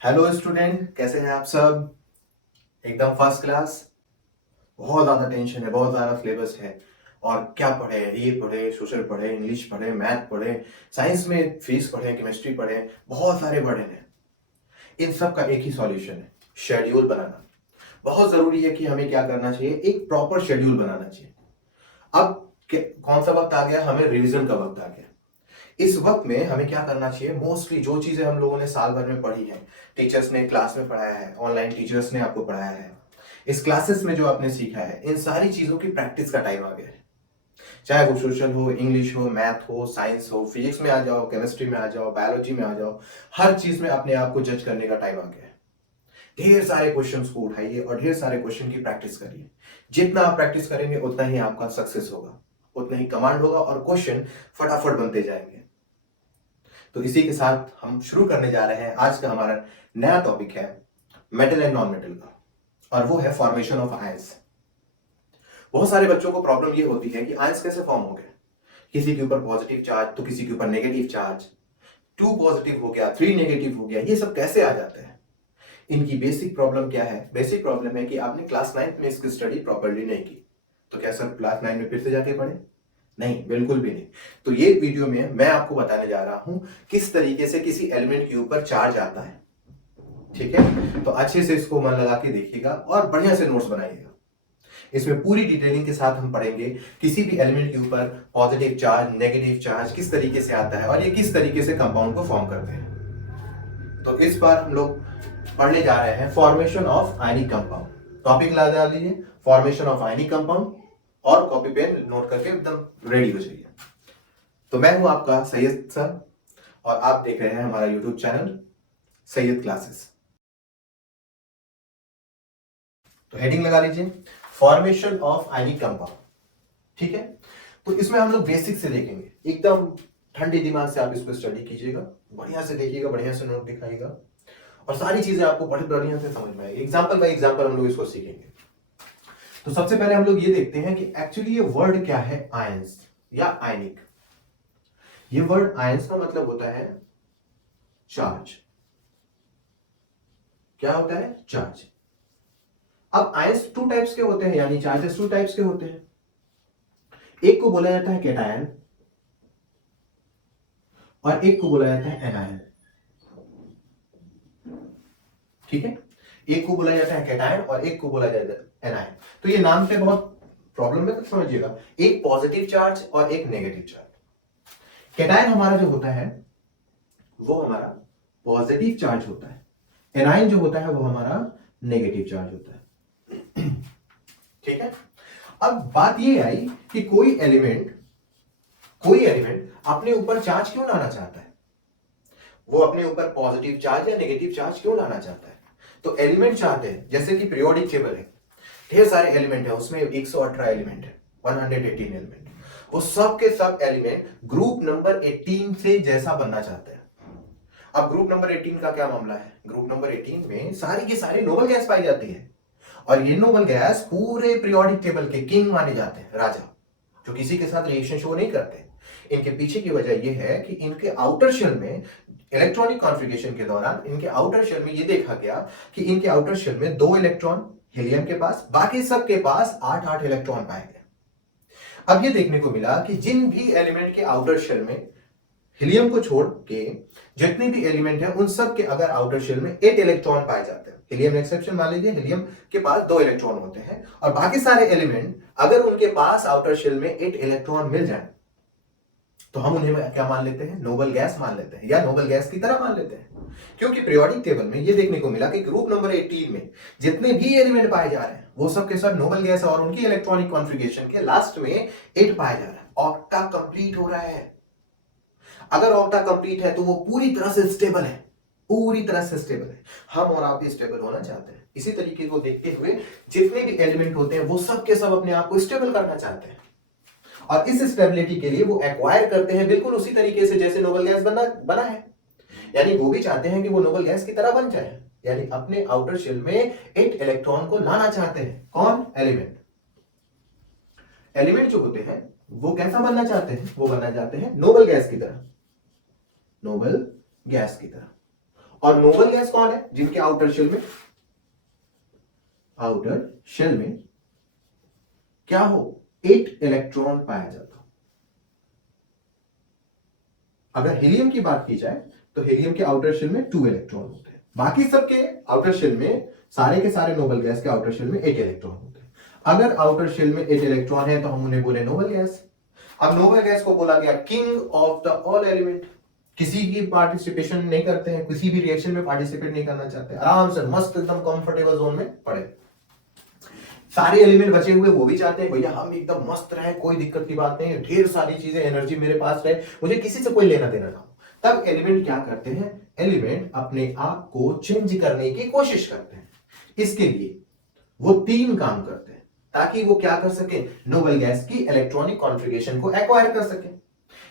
Hello student, कैसे हैं आप सब? एकदम फर्स्ट क्लास। बहुत ज़्यादा टेंशन है, बहुत ज़्यादा सिलेबस है। और क्या पढ़े? ये पढ़े, सोशल पढ़े, इंग्लिश पढ़े, मैथ पढ़े, साइंस में फिजिक्स पढ़े, केमिस्ट्री पढ़े, बहुत सारे बर्डन है। इन सब का एक ही सॉल्यूशन है, शेड्यूल बनाना। बहुत ज़रूरी है कि हमें क्या करना चाहिए, एक प्रॉपर शेड्यूल बनाना चाहिए। अब कौन सा वक्त आ गया? हमें रिवीजन का वक्त आ गया। इस वक्त में हमें क्या करना चाहिए? मोस्टली जो चीजें हम लोगों ने साल भर में पढ़ी है, टीचर्स ने क्लास में पढ़ाया है, ऑनलाइन टीचर्स ने आपको पढ़ाया है, इस क्लासेस में जो आपने सीखा है, इन सारी चीजों की प्रैक्टिस का टाइम आ गया है। चाहे वो सोशल हो, इंग्लिश हो, मैथ हो, साइंस हो, फिजिक्स में आ जाओ, केमिस्ट्री में आ जाओ, बायोलॉजी में आ जाओ, हर चीज में अपने आप को जज करने का टाइम आ गया है। ढेर सारे क्वेश्चंस को उठाइए और ढेर सारे क्वेश्चन की प्रैक्टिस करिए। जितना आप प्रैक्टिस करेंगे उतना ही आपका सक्सेस होगा, उतना ही कमांड होगा और क्वेश्चन फटाफट बनते जाएंगे। तो इसी के साथ हम शुरू करने जा रहे हैं। आज का हमारा नया टॉपिक है मेटल एंड नॉन मेटल का, और वो है फॉर्मेशन ऑफ आयंस। बहुत सारे बच्चों को प्रॉब्लम ये होती है कि आयंस कैसे फॉर्म हो गए। किसी के ऊपर पॉजिटिव चार्ज तो किसी के ऊपर नेगेटिव चार्ज, 2 पॉजिटिव हो गया, 3 नेगेटिव हो गया, ये सब कैसे आ जाते हैं? इनकी बेसिक प्रॉब्लम क्या है? बेसिक प्रॉब्लम है कि आपने क्लास 9th में इसकी स्टडी प्रॉपर्ली नहीं की। तो क्या सर क्लास 9 में फिर से जाके पढ़े? नहीं, बिल्कुल भी नहीं। तो ये वीडियो में मैं आपको बताने जा रहा हूं किस तरीके से किसी एलिमेंट के ऊपर चार्ज आता है। ठीक है, तो अच्छे से इसको मन लगा के देखिएगा और बढ़िया से नोट्स बनाइएगा। इसमें पूरी डिटेलिंग के साथ हम पढ़ेंगे किसी भी एलिमेंट के ऊपर पॉजिटिव चार्ज, नेगेटिव चार्ज किस तरीके से आता है और ये किस तरीके से कंपाउंड को फॉर्म करते हैं। तो इस बार हम लोग पढ़ने जा रहे हैं formation of ionic compound. Topic ला डाल दीजिए, फॉर्मेशन ऑफ आयनिक कंपाउंड, और कॉपी पेन नोट करके एकदम रेडी हो जाइए। तो मैं हूं आपका सैयद सर, और आप देख रहे हैं हमारा यूट्यूब चैनल सैयद क्लासेस। तो हेडिंग लगा लीजिए, फॉर्मेशन ऑफ आयनिक कंपाउंड। ठीक है, तो इसमें हम लोग बेसिक से देखेंगे, एकदम ठंडे दिमाग से आप इसको स्टडी कीजिएगा, बढ़िया से देखिएगा, बढ़िया से नोट दिखाइएगा, और सारी चीजें आपको बड़े बढ़िया से समझ में आएगी। एग्जांपल बाय एग्जांपल हम लोग इसको सीखेंगे। तो सबसे पहले हम लोग ये देखते हैं कि एक्चुअली ये वर्ड क्या है, आयंस या आयनिक। ये वर्ड आयंस का मतलब होता है चार्ज। क्या होता है? चार्ज। अब आयंस 2 टाइप्स के होते हैं, यानी चार्जेस 2 टाइप्स के होते हैं। एक को बोला जाता है कैटायन और एक को बोला जाता है एनायन। ठीक है, एक को बोला जाता है कैटायन और एक को बोला जाता है एनायन। तो ये नाम से बहुत प्रॉब्लम है, तो समझिएगा, एक पॉजिटिव चार्ज और एक नेगेटिव चार्ज। कैटायन हमारा जो होता है वो हमारा पॉजिटिव चार्ज होता है, एनायन जो होता है वो हमारा नेगेटिव चार्ज होता है। ठीक है, अब बात ये आई कि कोई एलिमेंट अपने ऊपर चार्ज क्यों लाना चाहता है, वो अपने ऊपर पॉजिटिव चार्ज या नेगेटिव चार्ज क्यों लाना चाहता है। तो एलिमेंट चाहते हैं, जैसे कि पीरियोडिक टेबल है, ढेर सारे एलिमेंट है, उसमें 118 एलिमेंट है, 118 एलिमेंट। वो सब के सब एलिमेंट ग्रुप नंबर 18 से जैसा बनना चाहते हैं। अब ग्रुप नंबर 18 का क्या मामला है? ग्रुप नंबर 18 में सारी की सारी नोबल गैस पाई जाती है, और ये नोबल गैस पूरे पीरियोडिक टेबल के किंग माने जाते हैं, राजा, जो किसी के साथ रिएक्शन शो नहीं करते। इनके पीछे की वजह यह है कि इनके आउटर शेल में इलेक्ट्रॉनिक कॉन्फ़िगरेशन के दौरान इनके आउटर शेल में यह देखा गया कि इनके आउटर शेल में 2 इलेक्ट्रॉन हीलियम के पास, बाकी सब के पास 8-8 इलेक्ट्रॉन पाए गए। अब यह देखने को मिला कि जिन भी एलिमेंट के आउटर शेल में हीलियम को छोड़ के जितने भी एलिमेंट हैं उन सब के अगर आउटर शेल में 8 इलेक्ट्रॉन पाए जाते हैं, हीलियम एक्सेप्शन मान लीजिए, हीलियम के पास 2 इलेक्ट्रॉन होते हैं, और बाकी सारे एलिमेंट अगर उनके पास आउटर शेल में 8 इलेक्ट्रॉन मिल जाए तो हम उन्हें क्या मान लेते हैं? नोबल गैस मान लेते हैं, या नोबल गैस की तरह मान लेते हैं। क्योंकि पीरियोडिक टेबल में यह देखने को मिला कि ग्रुप नंबर 18 में जितने भी एलिमेंट पाए जा रहे हैं वो सब के सब नोबल गैस, और उनकी इलेक्ट्रॉनिक कॉन्फ़िगरेशन के लास्ट में 8 पाया जा रहा है। ऑक्टा कंप्लीट हो रहा है। अगर ऑक्टा कंप्लीट है तो वो पूरी तरह से स्टेबल है, पूरी तरह से स्टेबल है। हम और आप भी स्टेबल होना चाहते हैं। इसी तरीके को देखते हुए जितने भी एलिमेंट होते हैं वो सब के सब अपने आप को स्टेबल करना चाहते हैं, और इस स्टेबिलिटी के लिए वो एक्वायर करते हैं बिल्कुल उसी तरीके से जैसे नोबल गैस बना है। यानी वो भी चाहते हैं कि वो नोबल गैस की तरह बन जाए, यानी अपने आउटर शेल में 8 इलेक्ट्रॉन को लाना चाहते हैं। कौन? एलिमेंट जो होते हैं वो कैसा बनना चाहते हैं? वो बनना चाहते हैं नोबल गैस की तरह, नोबल गैस की तरह। और नोबल गैस कौन है? जिनके आउटर शेल में क्या हो? 8 इलेक्ट्रॉन पाया जाता हो। अगर हीलियम की बात की जाए तो हीलियम के आउटर शेल में 2 इलेक्ट्रॉन होते हैं। बाकी सबके आउटर शेल में, सारे के सारे नोबल गैस के आउटर शेल में 8 इलेक्ट्रॉन होते हैं। अगर आउटर शेल में 8 इलेक्ट्रॉन है तो हम उन्हें बोले नोबल गैस। अब नोबल गैस को बोला गया king of the all element. किसी की पार्टिसिपेशन नहीं करते हैं, किसी भी रिएक्शन में पार्टिसिपेट नहीं करना चाहते, आराम से मस्त एकदम कंफर्टेबल जोन में पड़े। सारे एलिमेंट बचे हुए वो भी चाहते हैं भैया हम एकदम मस्त रहे, कोई दिक्कत की बात नहीं है, ढेर सारी चीजें, एनर्जी मेरे पास रहे, मुझे किसी से कोई लेना देना ना हो। तब एलिमेंट क्या करते हैं? एलिमेंट अपने आप को चेंज करने की कोशिश करते हैं। इसके लिए वो 3 काम करते हैं ताकि वो क्या कर सके? नोबल गैस की इलेक्ट्रॉनिक कॉन्फ़िगरेशन को एक्वायर कर सके।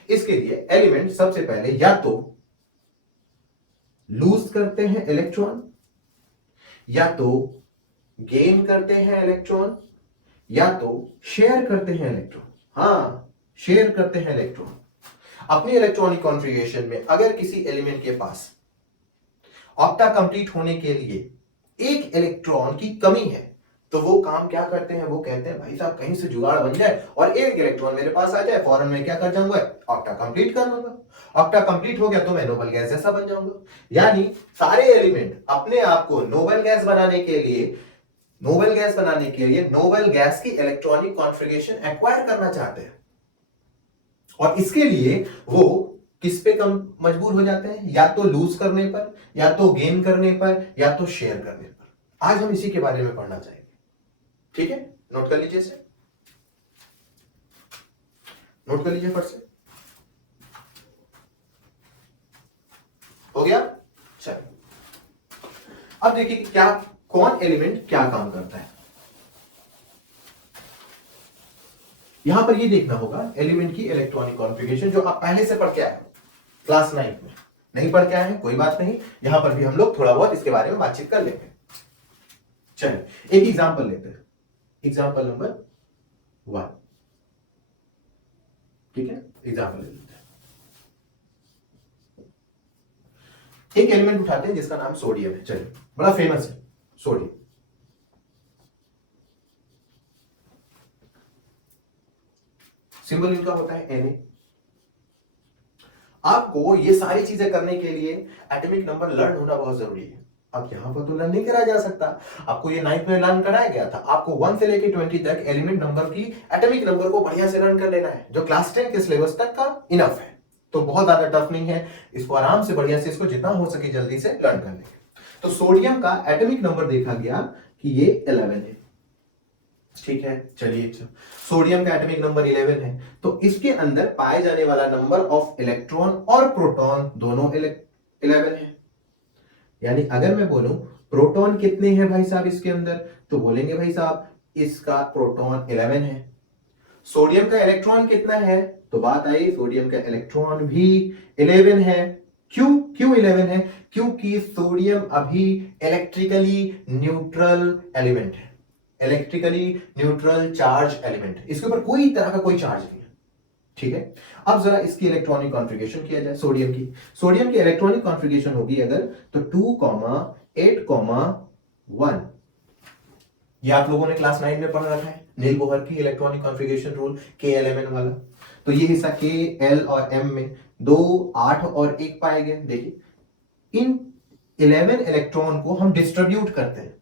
इसके लिए एलिमेंट सबसे पहले या तो लूज करते हैं इलेक्ट्रॉन, या तो गेन करते हैं इलेक्ट्रॉन, या तो शेयर करते हैं इलेक्ट्रॉन। हां, शेयर करते हैं इलेक्ट्रॉन। अपनी इलेक्ट्रॉनिक कॉन्फ़िगरेशन में अगर किसी एलिमेंट के पास ऑक्टा कंप्लीट होने के लिए एक इलेक्ट्रॉन की कमी है तो वो काम क्या करते हैं? वो कहते हैं भाई साहब कहीं से जुगाड़ बन जाए और एक इलेक्ट्रॉन मेरे पास आ जाए, फौरन मैं क्या कर जाऊंगा? ऑक्टा कंप्लीट कर लूंगा। ऑक्टा कंप्लीट हो गया तो मैं नोबल गैस जैसा बन जाऊंगा। यानी सारे एलिमेंट अपने आप को नोबल गैस बनाने के लिए नोबल गैस की इलेक्ट्रॉनिक कॉन्फ़िगरेशन एक्वायर करना चाहते हैं। और इसके लिए वो किस पे कम मजबूर हो जाते हैं? या तो लूज करने पर, या तो गेन करने पर, या तो शेयर करने पर। आज हम इसी के बारे में पढ़ना चाहेंगे। ठीक है, नोट कर लीजिए इसे, नोट कर लीजिए फट से। हो गया? चलिए अब देखिए कि क्या, कौन एलिमेंट क्या काम करता है। यहां पर ये देखना होगा एलिमेंट की इलेक्ट्रॉनिक कॉन्फ़िगरेशन, जो आप पहले से पढ़ के आए हो क्लास 9 में। नहीं पढ़ के आए हैं कोई बात नहीं, यहां पर भी हम लोग थोड़ा बहुत इसके बारे में बातचीत कर लेंगे। चलिए एक एग्जांपल लेते हैं, एग्जांपल नंबर 1। ठीक है, एग्जांपल ले लेते हैं। एक एलिमेंट उठाते हैं जिसका नाम सोडियम है। चलिए, बड़ा फेमस है सोडियम। सिंबल इनका होता है Na। आपको ये सारी चीजें करने के लिए एटॉमिक नंबर लर्न होना बहुत जरूरी है। अब यहां पर तो लर्न नहीं करा जा सकता, आपको ये 9th में लर्न कराया गया था। आपको 1 से लेके 20 तक एलिमेंट नंबर की, एटॉमिक नंबर को बढ़िया से लर्न कर लेना है, जो क्लास 10 के सिलेबस तक का इनफ है। तो बहुत ज्यादा टफ नहीं है, इसको आराम से बढ़िया से, इसको जितना हो सके जल्दी से लर्न कर लेंगे। तो सोडियम का एटॉमिक नंबर देखा गया कि ये 11 है। ठीक है, चलिए सोडियम का एटॉमिक नंबर 11 है, तो इसके अंदर पाए जाने वाला नंबर ऑफ इलेक्ट्रॉन और प्रोटॉन दोनों 11 है। यानी अगर मैं बोलूं प्रोटॉन कितने हैं भाई साहब इसके अंदर, तो बोलेंगे भाई साहब इसका प्रोटॉन 11 है। सोडियम का इलेक्ट्रॉन कितना है, तो बात आई सोडियम का इलेक्ट्रॉन भी 11 है। क्यों 11 है? क्योंकि सोडियम अभी इलेक्ट्रिकली न्यूट्रल एलिमेंट है, इलेक्ट्रिकली न्यूट्रल चार्ज एलिमेंट, इसके ऊपर कोई तरह का कोई चार्ज नहीं है। ठीक है, अब जरा इसकी इलेक्ट्रॉनिक कॉन्फ़िगरेशन किया जाए। सोडियम की इलेक्ट्रॉनिक कॉन्फ़िगरेशन होगी अगर, तो 2,8,1। ये आप लोगों ने क्लास 9 में पढ़ रखा है, नील बोहर की इलेक्ट्रॉनिक कॉन्फ़िगरेशन रूल, K-L-M-N वाला। तो ये हिस्सा K, L और M में 2, 8 और 1 पाए गए। देखिए इन 11 इलेक्ट्रॉन को हम डिस्ट्रीब्यूट करते हैं।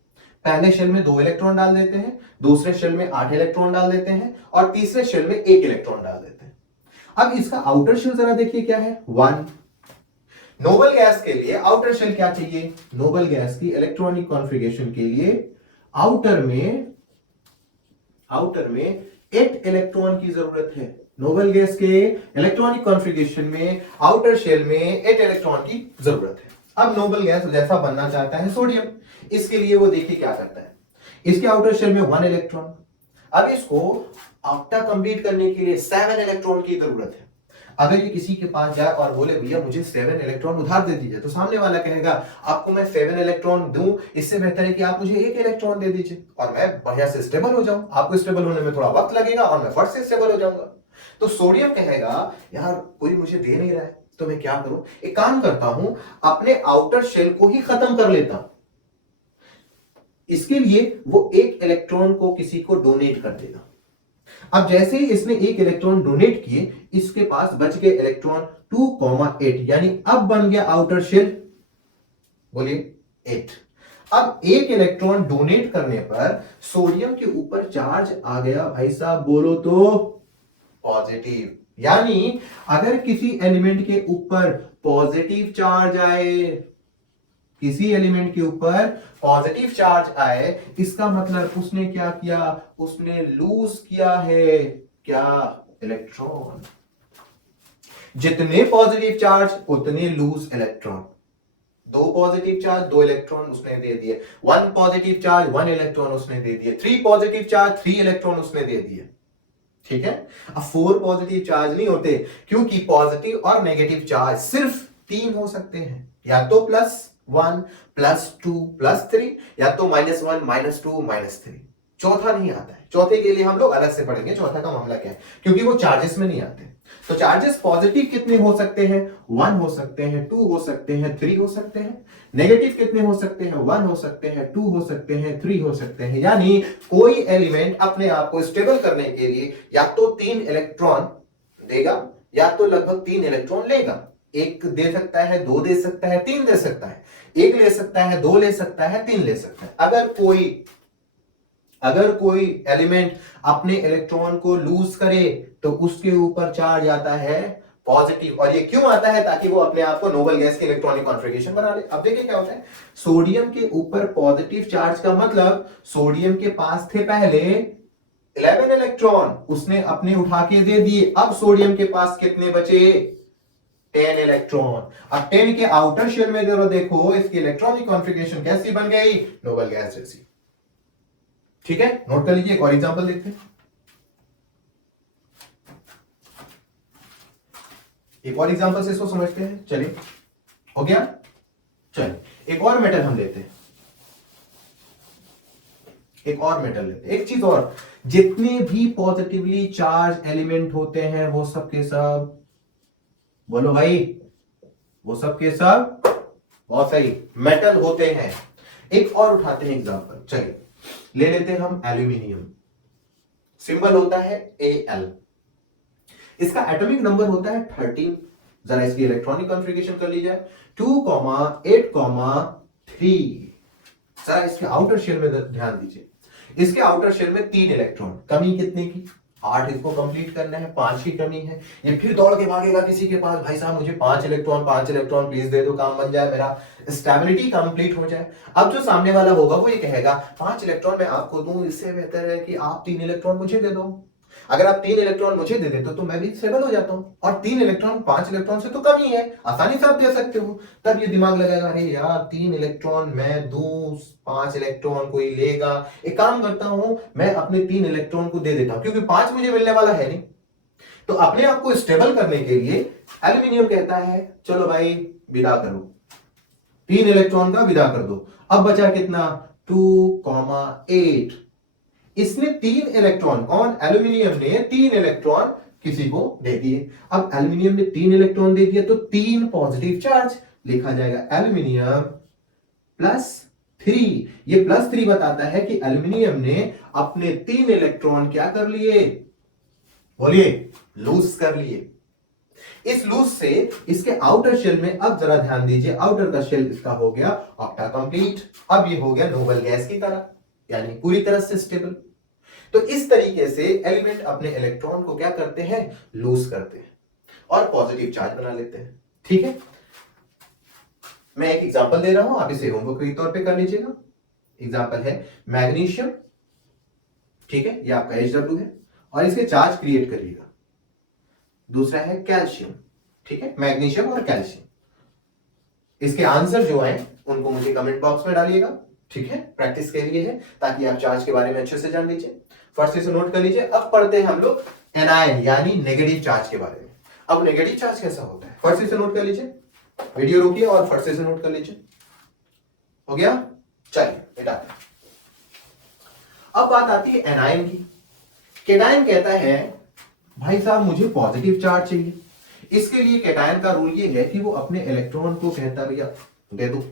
पहले शेल में 2 इलेक्ट्रॉन डाल देते हैं, दूसरे शेल में 8 इलेक्ट्रॉन डाल देते हैं, और तीसरे शेल में 1 इलेक्ट्रॉन डाल देते हैं। अब इसका आउटर शेल जरा देखिए क्या है, 1। नोबल गैस के लिए आउटर शेल क्या चाहिए? नोबल गैस की इलेक्ट्रॉनिक कॉन्फ़िगरेशन के लिए आउटर में 8 इलेक्ट्रॉन की जरूरत है। नोबल गैस के इलेक्ट्रॉनिक कॉन्फ़िगरेशन में आउटर शेल में 8 इलेक्ट्रॉन की जरूरत है। अब नोबल गैस जैसा बनना चाहता है सोडियम, इसके लिए वो देखिए क्या करता है। इसके आउटर शेल में 1 इलेक्ट्रॉन, अब इसको ऑक्टा कंप्लीट करने के लिए 7 इलेक्ट्रॉन की जरूरत है। अगर ये किसी के पास जाए और बोले भैया मुझे 7 इलेक्ट्रॉन उधार दे दीजिए, तो सामने वाला कहेगा आपको मैं 7 इलेक्ट्रॉन दूं, इससे बेहतर है कि आप मुझे 1 इलेक्ट्रॉन दे दीजिए और मैं बढ़िया से स्टेबल हो जाऊं। आपको स्टेबल होने में थोड़ा वक्त लगेगा और मैं फट से स्टेबल हो जाऊंगा। तो सोडियम कहेगा यार कोई मुझे दे नहीं रहा है, तो मैं क्या करूं, एक काम करता हूं, अपने आउटर शेल को ही खत्म कर लेता हूं। इसके लिए वो एक इलेक्ट्रॉन को किसी को डोनेट कर देगा। अब जैसे ही इसने एक इलेक्ट्रॉन डोनेट किए, इसके पास बच गए इलेक्ट्रॉन 2,8, यानी अब बन गया आउटर शेल, बोलिए 8। अब एक इलेक्ट्रॉन डोनेट करने पर सोडियम के ऊपर चार्ज आ गया, भाई साहब बोलो तो पॉजिटिव। यानी अगर किसी एलिमेंट के ऊपर पॉजिटिव चार्ज आए, किसी एलिमेंट के ऊपर पॉजिटिव चार्ज आए, इसका मतलब उसने क्या किया, उसने लूज किया है क्या, इलेक्ट्रॉन। जितने पॉजिटिव चार्ज उतने loose electron. 2 positive charge 2 electron उसने दे दिए, 1 पॉजिटिव चार्ज 1 इलेक्ट्रॉन उसने दे दिए, 3 पॉजिटिव चार्ज 3 इलेक्ट्रॉन उसने दे दिए। ठीक है। अब 4 पॉजिटिव चार्ज नहीं होते, क्योंकि पॉजिटिव और नेगेटिव चार्ज सिर्फ 3 हो सकते हैं, या तो +1 +2 +3, या तो -1 -2 -3। चौथा नहीं आता है। चौथे के लिए हम लोग अलग से पढ़ेंगे, चौथा का मामला क्या है, क्योंकि वो चार्जेस में नहीं आते। तो चार्जेस पॉजिटिव कितने हो सकते हैं, 1 हो सकते हैं, 2 हो सकते हैं, 3 हो सकते हैं। नेगेटिव कितने हो सकते हैं, 1 हो सकते हैं, 2 हो सकते हैं, 3 हो सकते हैं। यानी कोई एलिमेंट अपने आप को स्टेबल करने के लिए या तो 3 इलेक्ट्रॉन देगा, या तो लगभग 3 इलेक्ट्रॉन लेगा। एक दे सकता है, 2 दे सकता है, 3 दे सकता है, 1 ले सकता है, 2 ले सकता है, 3 ले सकता है। अगर कोई एलिमेंट अपने इलेक्ट्रॉन को लूज करे तो उसके ऊपर चार्ज आता है पॉजिटिव। और ये क्यों आता है, ताकि वो अपने आप को नोबल गैस की इलेक्ट्रॉनिक कॉन्फ़िगरेशन बना ले। अब देखिए क्या होता है, सोडियम के ऊपर पॉजिटिव चार्ज का मतलब सोडियम के पास थे पहले 11 इलेक्ट्रॉन, उसने अपने उठा के दे दिए। अब सोडियम के पास कितने बचे, 10 इलेक्ट्रॉन। अब 10 के आउटर शेल में जरा देखो, इसकी इलेक्ट्रॉनिक कॉन्फ़िगरेशन कैसी बन गई, नोबल गैस जैसी। ठीक है, नोट कर लीजिए। एक और एग्जांपल देखते हैं, एक और एग्जांपल से इसको समझते हैं। चलिए, हो गया। चलिए एक और मेटल हम लेते हैं, एक और मेटल लेते हैं। एक चीज और, जितने भी पॉजिटिवली चार्ज एलिमेंट होते हैं वो सब के सब, बोलो भाई, वो सब के सब, बहुत सही, मेटल होते हैं। एक और उठाते हैं एग्जांपल, चलिए ले लेते हैं हम एल्यूमिनियम। सिंबल होता है Al, इसका एटॉमिक नंबर होता है 13। जरा इसकी इलेक्ट्रॉनिक कॉन्फ़िगरेशन कर ली जाए, 2,8,3। जरा इसके आउटर शेल में ध्यान दीजिए, इसके आउटर शेल में 3 इलेक्ट्रॉन, कमी कितने की, 8 इसको कंप्लीट करना है, 5 की कमी है। ये फिर दौड़ के भागेगा किसी के पास, भाई साहब मुझे 5 इलेक्ट्रॉन प्लीज दे दो, काम बन जाए, मेरा स्टेबिलिटी कंप्लीट हो जाए। अब जो सामने वाला होगा वो ये कहेगा 5 इलेक्ट्रॉन मैं आपको दूं, इससे बेहतर है कि आप 3 इलेक्ट्रॉन मुझे दे दो। अगर आप 3 इलेक्ट्रॉन मुझे दे देते तो मैं भी स्टेबल हो जाता हूं, और 3 इलेक्ट्रॉन 5 इलेक्ट्रॉन से तो कम ही है, आसानी से आप दे सकते हो। तब ये दिमाग लगाएगा, अरे यार 3 इलेक्ट्रॉन मैं दूं, 5 इलेक्ट्रॉन कोई लेगा, एक काम करता हूं मैं अपने 3 इलेक्ट्रॉन को दे देता हूं, क्योंकि 5 मुझे मिलने वाला है नहीं। तो अपने आप को स्टेबल करने के लिए एल्यूमिनियम कहता है चलो भाई विदा करो, 3 इलेक्ट्रॉन का विदा कर दो। अब बचा कितना, 2,8। इसने 3 इलेक्ट्रॉन, कौन, एल्यूमिनियम ने 3 इलेक्ट्रॉन किसी को दे दिए। अब एल्यूमिनियम ने 3 इलेक्ट्रॉन दे दिया तो 3 पॉजिटिव चार्ज, लिखा जाएगा एल्यूमिनियम +3। ये +3 बताता है कि एल्यूमिनियम ने अपने 3 इलेक्ट्रॉन क्या कर लिए, बोलिए, लूज कर लिए। इस लूज से इसके आउटर शेल में, अब जरा ध्यान दीजिए, आउटर का शेल इसका हो गया ऑक्टा कंप्लीट। अब ये हो गया नोबल गैस की तरह, यानी पूरी तरह से स्टेबल। तो इस तरीके से एलिमेंट अपने इलेक्ट्रॉन को क्या करते हैं, लूज करते हैं और पॉजिटिव चार्ज बना लेते हैं। ठीक है, मैं एक एग्जांपल दे रहा हूं, आप इसे होमवर्क के तौर पे कर लीजिएगा। एग्जांपल है मैग्नीशियम, ठीक है, ये आपका Hw है, और इसके चार्ज क्रिएट करिएगा। दूसरा है कैल्शियम, ठीक है, मैग्नीशियम और कैल्शियम। इसके आंसर जो है उनको मुझे कमेंट बॉक्स में डालिएगा, ठीक है, प्रैक्टिस के लिए है, ताकि आप चार्ज के बारे में अच्छे से जान लीजिए। फर्स्ट से नोट कर लीजिए। अब पढ़ते हैं हम लोग एनायन यानी नेगेटिव चार्ज के बारे में। अब नेगेटिव चार्ज कैसा होता है, फर्स्ट से नोट कर लीजिए, वीडियो रोकिए और फर्स्ट से नोट कर लीजिए। हो गया, चलिए मिटाते हैं। अब बात आती है एनायन की। कैटायन कहता है भाई साहब मुझे पॉजिटिव चार्ज चाहिए, इसके लिए कैटायन का रूल ये है कि वो अपने इलेक्ट्रॉन को कहता है भैया दे दो,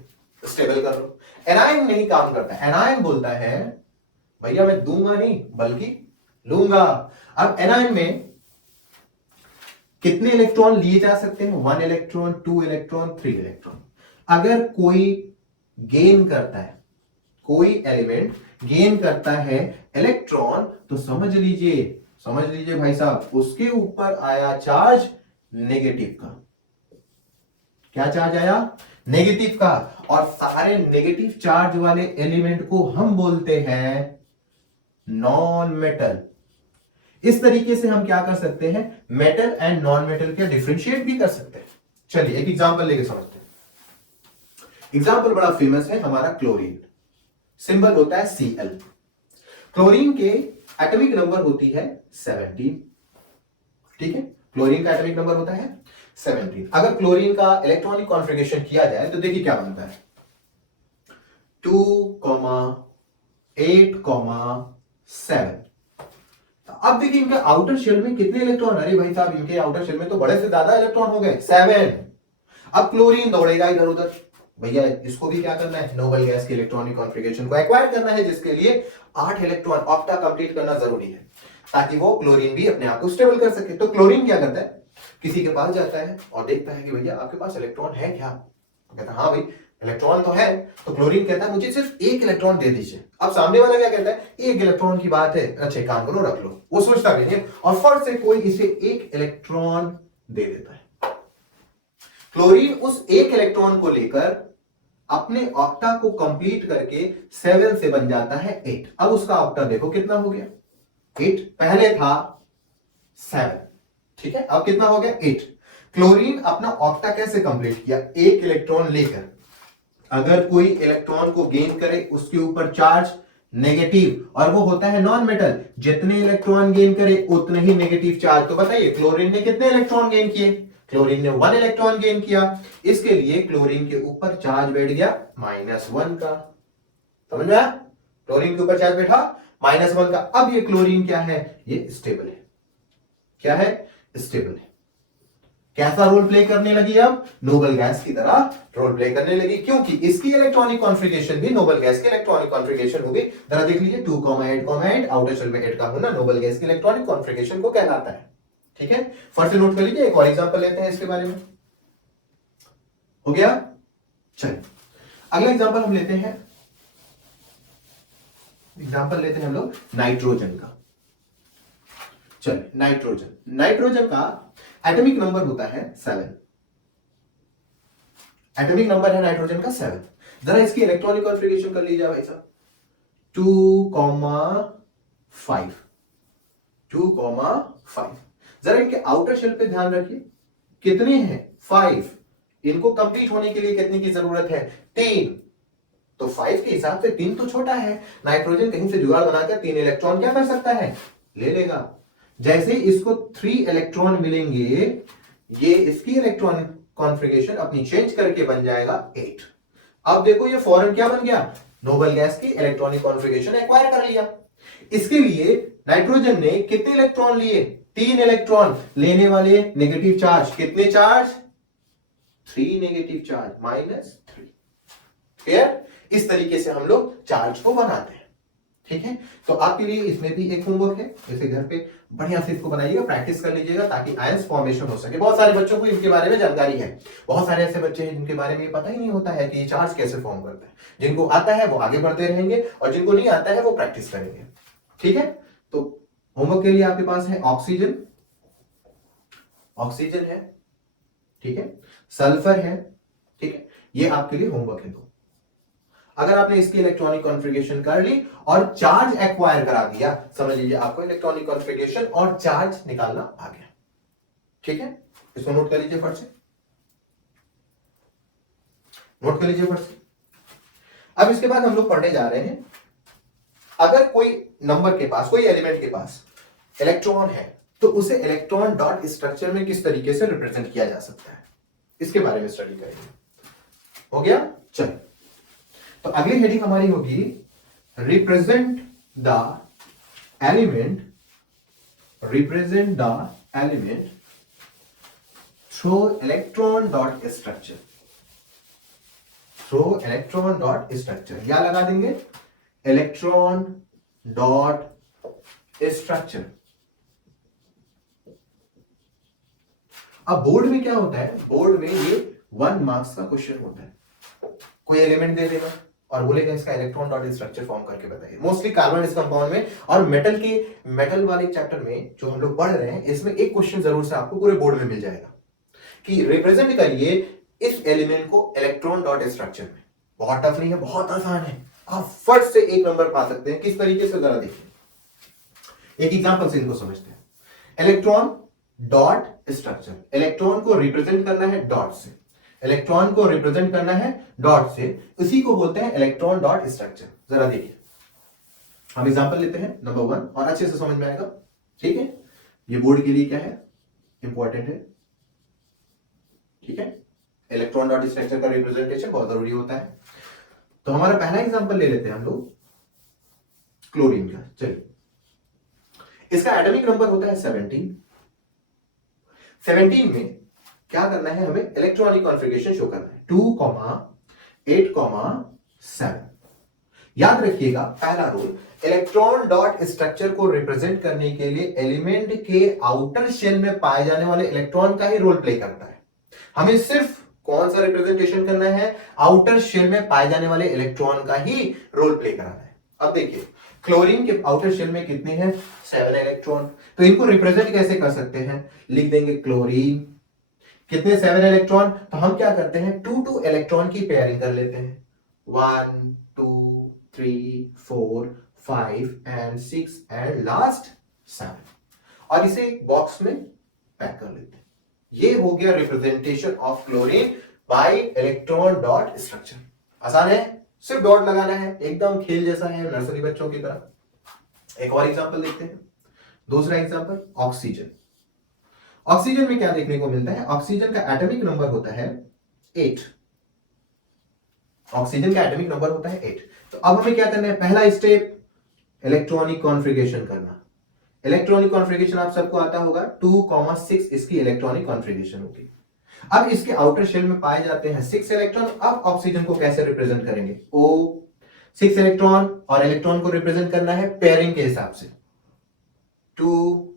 स्टेबल कर लो। एनायन नहीं काम करता, एनायन बोलता है भैया मैं दूंगा नहीं बल्कि लूंगा। अब एनायन में कितने इलेक्ट्रॉन लिए जा सकते हैं? 1 इलेक्ट्रॉन, 2 इलेक्ट्रॉन, 3 इलेक्ट्रॉन। अगर कोई गेन करता है, कोई एलिमेंट गेन करता है इलेक्ट्रॉन, तो समझ लीजिए भाई साहब, उसके ऊपर आया चार्ज नेगेटिव का। क्या चार्ज आया? नेगेटिव का। और सारे नेगेटिव चार्ज वाले एलिमेंट को हम बोलते हैं नॉन मेटल। इस तरीके से हम क्या कर सकते हैं? मेटल एंड नॉन मेटल के डिफरेंशिएट भी कर सकते हैं। चलिए एक एग्जांपल लेके समझते हैं। एग्जांपल बड़ा फेमस है हमारा क्लोरीन, सिंबल होता है Cl। क्लोरीन के एटॉमिक नंबर होती है 17। ठीक है, क्लोरीन का एटॉमिक नंबर होता है 17। अगर क्लोरीन का इलेक्ट्रॉनिक कॉन्फ़िगरेशन किया जाए तो देखिए क्या बनता है, 2,8,7। अब देखिए इनका आउटर शेल में कितने इलेक्ट्रॉन? अरे भाई साहब, इनके आउटर शेल में तो बड़े से ज्यादा इलेक्ट्रॉन हो गए, 7। अब क्लोरीन दौड़ेगा इधर उधर, भैया इसको भी क्या करना है? नोबल गैस के इलेक्ट्रॉनिक कॉन्फ़िगरेशन को एक्वायर करना है, जिसके लिए 8 इलेक्ट्रॉन ऑक्टा कंप्लीट करना जरूरी है, ताकि वो क्लोरीन भी अपने आप को स्टेबल कर सके। तो क्लोरीन क्या करता है? किसी के पास जाता है और देखता है कि भैया आपके पास इलेक्ट्रॉन है क्या? कहता है हाँ भाई इलेक्ट्रॉन तो है। तो क्लोरीन कहता है मुझे सिर्फ 1 इलेक्ट्रॉन दे दीजिए। अब सामने वाला क्या कहता है? 1 इलेक्ट्रॉन की बात है, अच्छा काम करो रख लो। वो सोचता भी नहीं और फट से कोई इसे 1 इलेक्ट्रॉन दे देता है। क्लोरीन उस 1 इलेक्ट्रॉन को लेकर अपने ऑक्टा को कंप्लीट करके 7 से बन जाता है 8। अब उसका ऑक्टा देखो कितना हो गया, 8। पहले था 7, ठीक है, अब कितना हो गया 8। क्लोरीन अपना ऑक्टा कैसे कंप्लीट किया? 1 इलेक्ट्रॉन लेकर। अगर कोई इलेक्ट्रॉन को गेन करे उसके ऊपर चार्ज नेगेटिव, और वो होता है नॉन मेटल, जितने इलेक्ट्रॉन गेन करे उतने ही नेगेटिव चार्ज। तो बताइए क्लोरीन ने कितने इलेक्ट्रॉन गेन किए? क्लोरीन ने 1 इलेक्ट्रॉन गेन किया। इसके लिए क्लोरीन के ऊपर चार्ज बैठ गया -1 का। समझ में आया? क्लोरीन के ऊपर चार्ज बैठा -1 का। अब ये क्लोरीन क्या है? ये स्टेबल है। क्या है? स्टेबल है। कैसा रोल प्ले करने लगी? अब नोबल गैस की तरह रोल प्ले करने लगी, क्योंकि इसकी इलेक्ट्रॉनिक कॉन्फ़िगरेशन भी नोबल गैस की इलेक्ट्रॉनिक कॉन्फ़िगरेशन होगी। जरा देख लीजिए 2,8,8 आउटर शेल में 8 का होना नोबल गैस की इलेक्ट्रॉनिक कॉन्फ़िगरेशन को कहलाता है। ठीक है, फर्स्ट से नोट कर लीजिए। एक और एग्जांपल लेते हैं इसके बारे में। हो गया? चलिए अगला एग्जांपल हम लेते हैं। एग्जांपल लेते हैं हम लोग नाइट्रोजन का। चलिए नाइट्रोजन का एटॉमिक नंबर होता है 7। एटॉमिक नंबर है नाइट्रोजन का 7। जरा इसकी इलेक्ट्रॉनिक कॉन्फ़िगरेशन कर लीजिए भाई साहब, 2,5। 2,5। जरा इनके आउटर शेल पे ध्यान रखिए, कितने हैं? 5। इनको कंप्लीट होने के लिए कितने की जरूरत है? 3। तो 5 के हिसाब से 3 तो छोटा है। नाइट्रोजन कहीं से जुगाड़ बनाकर 3 इलेक्ट्रॉन क्या कर सकता है? ले लेगा। जैसे इसको 3 इलेक्ट्रॉन मिलेंगे, ये इसकी इलेक्ट्रॉनिक कॉन्फ़िगरेशन अपनी चेंज करके बन जाएगा 8। अब देखो ये फौरन क्या बन गया? नोबल गैस की इलेक्ट्रॉनिक कॉन्फ़िगरेशन एक्वायर कर लिया। इसके लिए नाइट्रोजन ने कितने इलेक्ट्रॉन लिए? 3 इलेक्ट्रॉन। लेने वाले नेगेटिव चार्ज, कितने चार्ज? 3 negative charge, -3। क्लियर? इस तरीके से हम लोग चार्ज को बनाते हैं। ठीक है, तो आपके लिए इसमें भी एक होमवर्क है, जैसे घर पे बढ़िया से इसको बनाइएगा, प्रैक्टिस कर लीजिएगा, ताकि आयंस फॉर्मेशन हो सके। बहुत सारे बच्चों को इनके बारे में जानकारी है, बहुत सारे ऐसे बच्चे हैं जिनके बारे में पता ही नहीं होता है कि ये चार्ज कैसे फॉर्म करता है। जिनको आता है वो आगे बढ़ते रहेंगे और जिनको नहीं आता है वो प्रैक्टिस करेंगे। ठीक है, तो होमवर्क के लिए आपके पास है ऑक्सीजन, ऑक्सीजन है, ठीक है, सल्फर है, ठीक है, ये आपके लिए होमवर्क है। तो अगर आपने इसकी इलेक्ट्रॉनिक कॉन्फ़िगरेशन कर ली और चार्ज एक्वायर करा दिया, समझ लीजिए आपको इलेक्ट्रॉनिक कॉन्फ़िगरेशन और चार्ज निकालना आ गया। ठीक है, इसको नोट कर लीजिए फट से, नोट कर लीजिए फट से। अब इसके बाद हम लोग पढ़ने जा रहे हैं, अगर कोई नंबर के पास, कोई एलिमेंट के पास इलेक्ट्रॉन है तो उसे इलेक्ट्रॉन डॉट स्ट्रक्चर में किस तरीके से रिप्रेजेंट किया जा सकता है, इसके बारे में स्टडी करेंगे। हो गया? चलिए, तो अगली हेडिंग हमारी होगी represent the element, represent the element through electron dot structure, through electron dot structure, या लगा देंगे इलेक्ट्रॉन डॉट स्ट्रक्चर। अब बोर्ड में क्या होता है, बोर्ड में ये 1 मार्क्स का क्वेश्चन होता है। कोई एलिमेंट दे देगा और बोलेगा इसका इलेक्ट्रॉन डॉट स्ट्रक्चर फॉर्म करके बताइए। मोस्टली कार्बन इस कंपाउंड में और मेटल वाले चैप्टर में जो हम लोग पढ़ रहे हैं, इसमें एक क्वेश्चन जरूर से आपको पूरे बोर्ड में मिल जाएगा कि रिप्रेजेंट करिए इस एलिमेंट को इलेक्ट्रॉन डॉट स्ट्रक्चर में। बहुत टफ नहीं है, बहुत आसान है, आप फट से 1 नंबर पा सकते हैं। किस तरीके से, जरा देखिए, एक एग्जांपल से इनको समझते हैं। इलेक्ट्रॉन डॉट स्ट्रक्चर, इलेक्ट्रॉन को रिप्रेजेंट करना है डॉट से, इलेक्ट्रॉन को रिप्रेजेंट करना है डॉट से, उसी को बोलते हैं इलेक्ट्रॉन डॉट स्ट्रक्चर। जरा देखिए, हम एग्जांपल लेते हैं नंबर 1 और अच्छे से समझ में आएगा। ठीक है, ये बोर्ड के लिए क्या है, इंपॉर्टेंट है। ठीक है, इलेक्ट्रॉन डॉट स्ट्रक्चर का रिप्रेजेंटेशन बहुत जरूरी होता है। तो हमारा पहला एग्जांपल ले लेते हैं हम लोग क्लोरीन का। चलिए, इसका एटॉमिक नंबर होता है 17। 17 में क्या करना है, हमें इलेक्ट्रॉनिक कॉन्फ़िगरेशन शो करना है 2, 8, 7। याद रखिएगा, पहला रूल, इलेक्ट्रॉन डॉट स्ट्रक्चर को रिप्रेजेंट करने के लिए एलिमेंट के आउटर शेल में पाए जाने वाले इलेक्ट्रॉन का ही रोल प्ले करता है। हमें सिर्फ कौन सा रिप्रेजेंटेशन करना है, आउटर शेल में पाए जाने वाले इलेक्ट्रॉन का ही रोल प्ले कराना है। अब देखिए, क्लोरीन के आउटर शेल में कितने हैं, 7 इलेक्ट्रॉन। तो इनको रिप्रेजेंट कैसे कर सकते हैं, लिख देंगे क्लोरीन, कितने 7 इलेक्ट्रॉन। तो हम क्या करते हैं, 2 इलेक्ट्रॉन की पेयरिंग कर लेते हैं, 1 2 3 4 5 एंड 6 एंड लास्ट 7, और इसे एक बॉक्स में पैक कर लेते हैं। ये हो गया representation of chlorine bye electron dot structure. आसान है, सिर्फ डॉट लगाना है, एकदम खेल जैसा है, नर्सरी बच्चों की तरह। एक और एग्जांपल देखते हैं, दूसरा एग्जांपल ऑक्सीजन। ऑक्सीजन में क्या देखने को मिलता है, ऑक्सीजन का एटॉमिक नंबर होता है 8। ऑक्सीजन का एटॉमिक नंबर होता है 8। तो अब हमें क्या करना है, पहला स्टेप इलेक्ट्रॉनिक कॉन्फ़िगरेशन करना। इलेक्ट्रॉनिक कॉन्फ़िगरेशन आप सबको आता होगा, 2, 6 इसकी इलेक्ट्रॉनिक कॉन्फ़िगरेशन होगी। अब इसके आउटर शेल में पाए जाते हैं 6 इलेक्ट्रॉन। अब ऑक्सीजन को कैसे रिप्रेजेंट करेंगे, O 6 इलेक्ट्रॉन, और इलेक्ट्रॉन को रिप्रेजेंट करना है पेयरिंग के हिसाब से, 2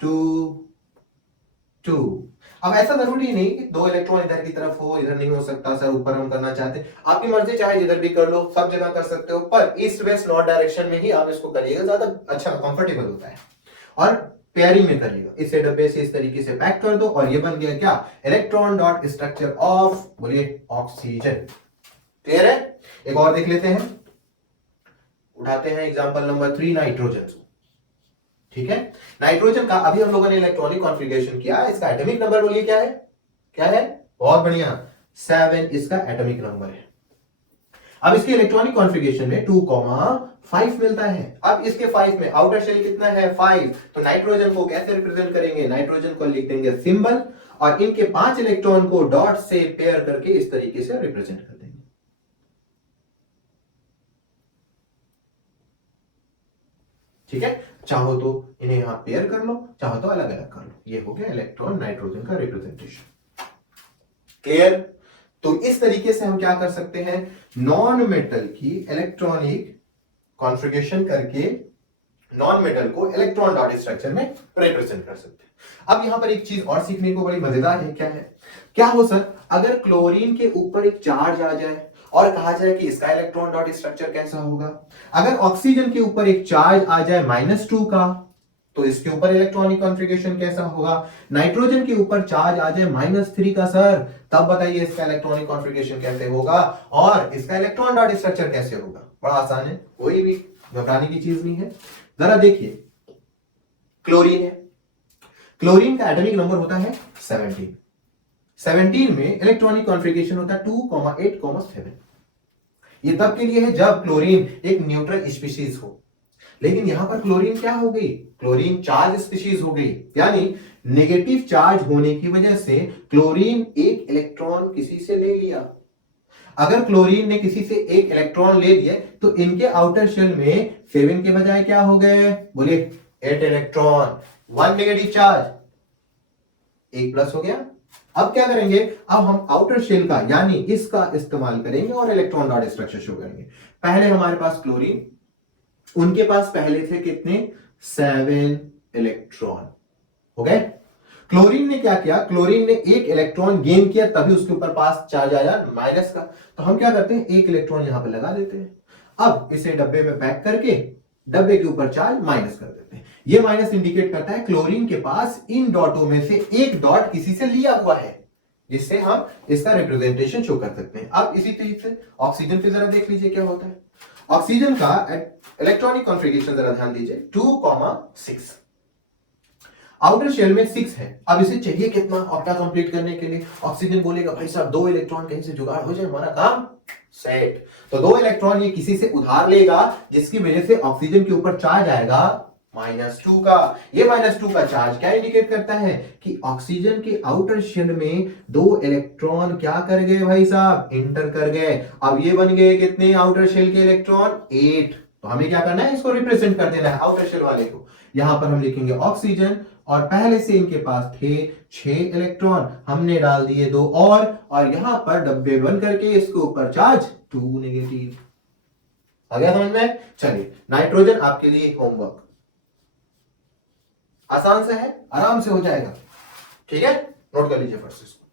2 2। अब ऐसा जरूरी नहीं कि 2 इलेक्ट्रॉन इधर की तरफ हो, इधर नहीं हो सकता सर, ऊपर हम करना चाहते हैं, आपकी मर्जी, चाहे जिधर भी कर लो, सब जगह कर सकते हो, पर ईस्ट वेस्ट नॉर्थ डायरेक्शन में ही आप इसको करिएगा, ज्यादा अच्छा कंफर्टेबल होता है। और पेयरिंग में करिएगा, इसे डब्बे से इस तरीके से पैक कर दो, और ये बन गया क्या, इलेक्ट्रॉन डॉट स्ट्रक्चर ऑफ, बोलिए, ऑक्सीजन। क्लियर है। एक और देख लेते हैं, उठाते हैं एग्जांपल नंबर 3, नाइट्रोजन। ठीक है, नाइट्रोजन का अभी हम लोगों ने इलेक्ट्रॉनिक कॉन्फ़िगरेशन किया, इसका एटॉमिक नंबर बोलिए क्या है, क्या है, बहुत बढ़िया, 7 इसका एटॉमिक नंबर है। अब इसके इलेक्ट्रॉनिक कॉन्फ़िगरेशन में 2, 5 मिलता है। अब इसके 5 में आउटर शेल कितना है, 5। तो नाइट्रोजन को कैसे रिप्रेजेंट करेंगे, नाइट्रोजन को लिख देंगे सिंबल, और इनके 5 इलेक्ट्रॉन को डॉट से पेयर करके इस तरीके से रिप्रेजेंट कर देंगे। ठीक है, चाहो तो इन्हें यहां पेयर कर लो, चाहो तो अलग अलग कर लो। ये हो गया इलेक्ट्रॉन नाइट्रोजन का रिप्रेजेंटेशन। क्लियर। तो इस तरीके से हम क्या कर सकते हैं, नॉन मेटल की इलेक्ट्रॉनिक कॉन्फ़िगरेशन करके नॉन मेटल को इलेक्ट्रॉन डॉट स्ट्रक्चर में रिप्रेजेंट कर सकते हैं। अब यहां पर एक चीज और सीखने को बड़ी मजेदार है, क्या है, क्या हो सर, अगर क्लोरीन के ऊपर एक चार्ज आ जाए और कहा जाए कि इसका इलेक्ट्रॉन डॉट स्ट्रक्चर कैसा होगा। अगर ऑक्सीजन के ऊपर एक चार्ज आ जाए -2 का, तो इसके ऊपर इलेक्ट्रॉनिक कॉन्फ़िगरेशन कैसा होगा। नाइट्रोजन के ऊपर चार्ज आ जाए -3 का सर, तब बताइए इसका इलेक्ट्रॉनिक कॉन्फ़िगरेशन कैसे होगा और इसका इलेक्ट्रॉन डॉट स्ट्रक्चर कैसे होगा। बड़ा आसान है, कोई भी घबराने की चीज नहीं है। जरा देखिए, क्लोरीन है, क्लोरीन का एटॉमिक नंबर होता है 17। 17 में इलेक्ट्रॉनिक कॉन्फ़िगरेशन होता है 2, 8, 7। ये तब के लिए है जब क्लोरीन एक न्यूट्रल स्पीशीज हो, लेकिन यहां पर क्लोरीन क्या हो गई, क्लोरीन चार्ज स्पीशीज हो गई, यानी नेगेटिव चार्ज होने की वजह से क्लोरीन एक इलेक्ट्रॉन किसी से ले लिया। अगर क्लोरीन ने किसी से एक इलेक्ट्रॉन ले लिए तो इनके आउटर शेल में 7 के बजाय क्या हो गए, बोलिए 8 इलेक्ट्रॉन, 1 नेगेटिव चार्ज, एक प्लस हो गया। अब क्या करेंगे, अब हम आउटर शेल का यानी इसका इस्तेमाल करेंगे और इलेक्ट्रॉन डॉट स्ट्रक्चर शो करेंगे। पहले हमारे पास क्लोरीन, उनके पास पहले थे कितने, 7 इलेक्ट्रॉन हो गए। क्लोरीन ने क्या किया, क्लोरीन ने एक इलेक्ट्रॉन गेन किया तभी उसके ऊपर पास चार्ज आया माइनस का, तो हम क्या करते हैं, एक इलेक्ट्रॉन यहां पर लगा देते हैं। अब इसे डब्बे में पैक करके डब्बे के ऊपर चार्ज माइनस कर देते हैं। ये माइनस इंडिकेट करता है क्लोरीन के पास इन डॉटों में से एक डॉट किसी से लिया हुआ है, जिससे हम इसका रिप्रेजेंटेशन शो कर सकते हैं। अब इसी तरीके से ऑक्सीजन पे जरा देख लीजिए क्या होता है। ऑक्सीजन का इलेक्ट्रॉनिक कॉन्फ़िगरेशन जरा ध्यान दीजिए, 2,6। आउटर शेल में 6 है। अब इसे चाहिए कितना ऑक्टा कंप्लीट करने के लिए, ऑक्सीजन बोलेगा भाई साहब 2 इलेक्ट्रॉन कहीं से जुगाड़ हो जाए, हमारा काम सेट। तो 2 इलेक्ट्रॉन ये किसी से उधार लेगा, जिसकी वजह से ऑक्सीजन के ऊपर चार्ज आएगा -2 का। ये -2 का चार्ज क्या इंडिकेट करता है कि ऑक्सीजन के आउटर शेल में 2 इलेक्ट्रॉन क्या कर गए भाई साहब, इंटर कर गए। अब ये बन गए कितने आउटर शेल के इलेक्ट्रॉन, 8। तो हमें क्या करना है, इसको रिप्रेजेंट कर देना है आउटर शेल वाले को। यहां पर हम लिखेंगे ऑक्सीजन, और पहले से इनके पास थे 6 इलेक्ट्रॉन, हमने डाल दिए 2 और यहां पर डब्बे बन करके इसके ऊपर चार्ज 2 नेगेटिव। आ गया समझ में। चलिए नाइट्रोजन आपके लिए होमवर्क आसान से है, आराम से हो जाएगा, ठीक है, नोट कर लीजिए फर्स्ट इसको,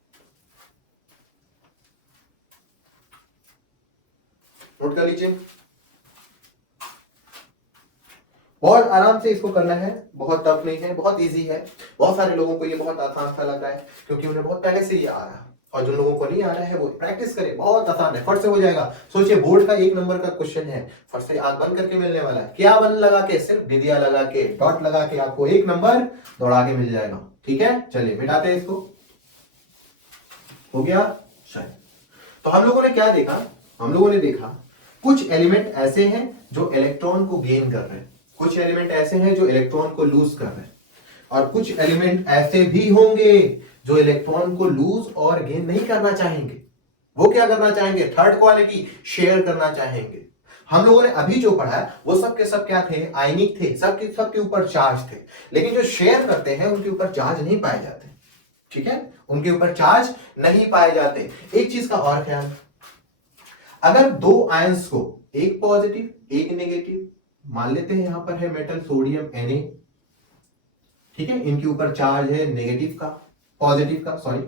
नोट कर लीजिए। बहुत आराम से इसको करना है, बहुत टफ नहीं है, बहुत इजी है। बहुत सारे लोगों को ये बहुत आसान सा लग रहा है क्योंकि उन्हें बहुत पहले से ये आ रहा है, और जिन लोगों को नहीं आ रहा है वो प्रैक्टिस करें, बहुत आसान है, फट से हो जाएगा। सोचिए बोर्ड का 1 नंबर का क्वेश्चन है, फट से आंख बंद करके मिलने वाला है। क्या बन लगा के, सिर्फ डिदिया लगा के, डॉट लगा के आपको 1 नंबर दौड़ा के मिल जाएगा, ठीक है। चलिए मिटाते हैं इसको, हो गया शायद। तो हम लोगों ने क्या देखा, हम लोगों ने देखा कुछ एलिमेंट ऐसे हैं जो इलेक्ट्रॉन को गेन कर रहे हैं, कुछ एलिमेंट ऐसे हैं जो इलेक्ट्रॉन को लूज कर रहे हैं, और कुछ एलिमेंट ऐसे भी होंगे जो इलेक्ट्रॉन को लूज और गेन नहीं करना चाहेंगे। वो क्या करना चाहेंगे, थर्ड क्वालिटी, शेयर करना चाहेंगे। हम लोगों ने अभी जो पढ़ा है वो सब के सब क्या थे, आयनिक थे, सबके ऊपर चार्ज थे। लेकिन जो शेयर करते हैं उनके ऊपर चार्ज नहीं पाए जाते, ठीक है, उनके ऊपर चार्ज नहीं पाए जाते। एक चीज का और ख्याल, अगर 2 आयंस को, एक पॉजिटिव एक नेगेटिव, मान लेते हैं यहां पर है मेटल सोडियम Na, ठीक है, इनके ऊपर चार्ज है नेगेटिव का, पॉजिटिव का, सॉरी,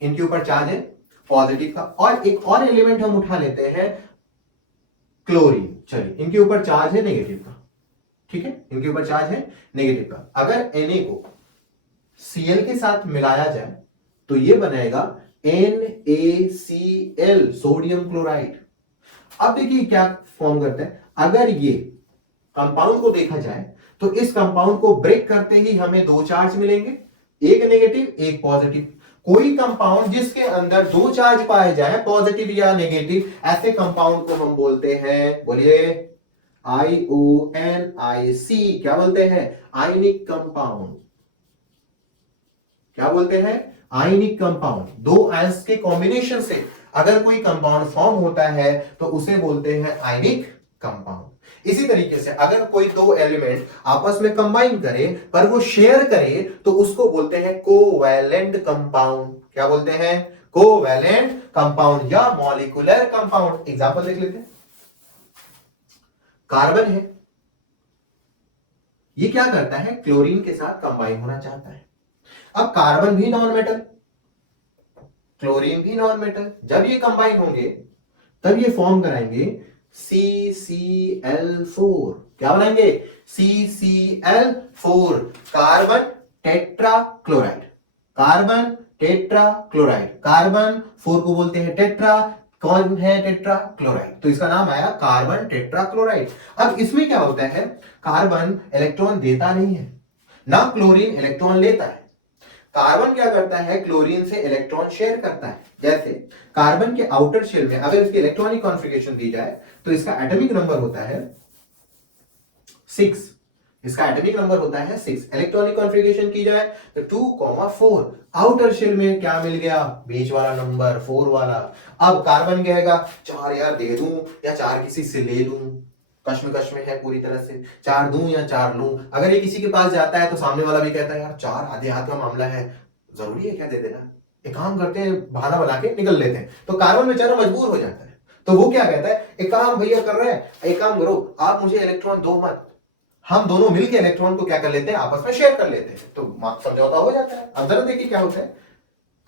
इनके ऊपर चार्ज है पॉजिटिव का। और एक और एलिमेंट हम उठा लेते हैं क्लोरीन, चलिए, इनके ऊपर चार्ज है नेगेटिव का, ठीक है, इनके ऊपर चार्ज है नेगेटिव का। अगर Na को Cl के साथ मिलाया जाए तो ये बनेगा NaCl, सोडियम क्लोराइड। अब देखिए क्या फॉर्म करता है, अगर ये कंपाउंड को देखा जाए तो इस कंपाउंड को ब्रेक करते ही हमें 2 चार्ज मिलेंगे, एक नेगेटिव एक पॉजिटिव। कोई कंपाउंड जिसके अंदर 2 चार्ज पाए जाए, पॉजिटिव या नेगेटिव, ऐसे कंपाउंड को हम बोलते हैं, बोलिए, IONIC, क्या बोलते हैं, आयनिक कंपाउंड। क्या बोलते हैं, आयनिक कंपाउंड। 2 आयंस के कॉम्बिनेशन से अगर कोई कंपाउंड फॉर्म होता है तो उसे बोलते हैं आयनिक कंपाउंड। इसी तरीके से अगर कोई 2 एलिमेंट आपस में कंबाइन करे पर वो शेयर करे तो उसको बोलते हैं कोवैलेंट कंपाउंड। क्या बोलते हैं, कोवैलेंट कंपाउंड या मॉलिक्यूलर कंपाउंड। एग्जांपल देख लेते हैं, कार्बन है, ये क्या करता है, क्लोरीन के साथ कंबाइन होना चाहता है। अब कार्बन भी नॉन मेटल, क्लोरीन भी नॉन मेटल, जब ये कंबाइन होंगे तब ये फॉर्म कराएंगे CCl4। क्या बनाएंगे, CCl4, carbon tetra chloride, carbon tetra chloride, carbon 4 को बोलते हैं टेट्रा, कौन है टेट्रा क्लोराइड, तो इसका नाम आया कार्बन टेट्रा क्लोराइड। अब इसमें क्या होता है, कार्बन इलेक्ट्रॉन देता नहीं है, ना क्लोरीन इलेक्ट्रॉन लेता है। कार्बन क्या करता है, क्लोरीन से इलेक्ट्रॉन शेयर करता है। जैसे कार्बन के आउटर शेल में अगर इसकी इलेक्ट्रॉनिक कॉन्फ़िगरेशन दी जाए तो इसका एटॉमिक नंबर होता है 6, इसका एटॉमिक नंबर होता है 6। इलेक्ट्रॉनिक कॉन्फ़िगरेशन की जाए तो 2,4, आउटर शेल में क्या मिल गया, बीच वाला नंबर 4 वाला। अब कार्बन कहेगा 4 यार दे दूं या 4 किसी से ले लूं, कश्म है पूरी तरह से, 4 दूं या 4 लूं। अगर ये किसी के पास जाता है तो सामने वाला भी कहता है यार 4 आधे हाथ का मामला है, जरूरी है क्या दे देना? एक काम करते हैं, बहाना बना के निकल लेते हैं। तो कार्बन बेचारा मजबूर हो जाता है, तो वो क्या कहता है, एक काम भैया कर रहे हैं, एक काम करो, आप मुझे इलेक्ट्रॉन दो मत, हम दोनों मिलकर इलेक्ट्रॉन को क्या कर लेते हैं, आपस में शेयर कर लेते हैं, तो समझौता हो जाता है। अब जरा देखिए क्या होता है,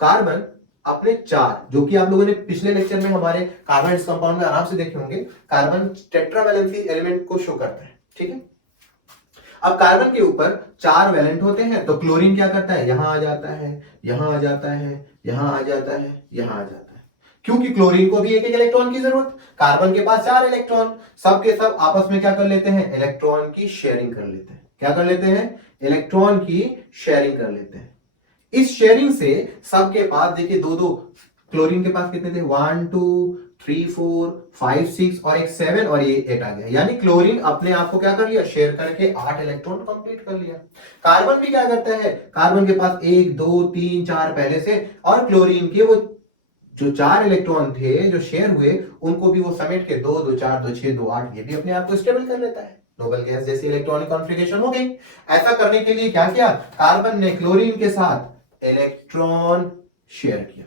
कार्बन अपने चार, जो कि आप लोगों ने पिछले लेक्चर में हमारे कार्बन कंपाउंड में आराम से देखे होंगे, कार्बन टेट्रावैलेंसी एलिमेंट को शो करता है, ठीक है। अब कार्बन के ऊपर चार वैलेंट होते हैं, तो क्लोरीन क्या करता है, यहां आ जाता है, यहां आ जाता है, यहां आ जाता है, यहां आ जाता है, क्योंकि क्लोरीन को भी एक एक इलेक्ट्रॉन की जरूरत, कार्बन के पास चार इलेक्ट्रॉन, सब के सब आपस में क्या कर लेते हैं, इलेक्ट्रॉन की शेयरिंग कर लेते हैं। क्या कर लेते हैं, इलेक्ट्रॉन की शेयरिंग कर लेते हैं। इस शेयरिंग से सबके पास देखिए दो दो, क्लोरीन के पास कितने थे, 1 2 3 4 5 6 और एक 7 और ये 8 आ गया, यानी क्लोरीन अपने आप को क्या कर लिया, शेयर करके 8 इलेक्ट्रॉन कंप्लीट कर लिया। कार्बन भी क्या करता है, कार्बन के पास 1 2 3 4 पहले से, और क्लोरीन के वो जो चार इलेक्ट्रॉन थे जो शेयर हुए, उनको भी वो समेट के 2 2 4 2 6 2 8 ये भी अपने आप को स्टेबल कर लेता है, नोबल गैस जैसी इलेक्ट्रॉनिक कॉन्फ़िगरेशन हो गई। ऐसा करने के लिए क्या किया, कार्बन ने क्लोरीन के साथ इलेक्ट्रॉन शेयर किया।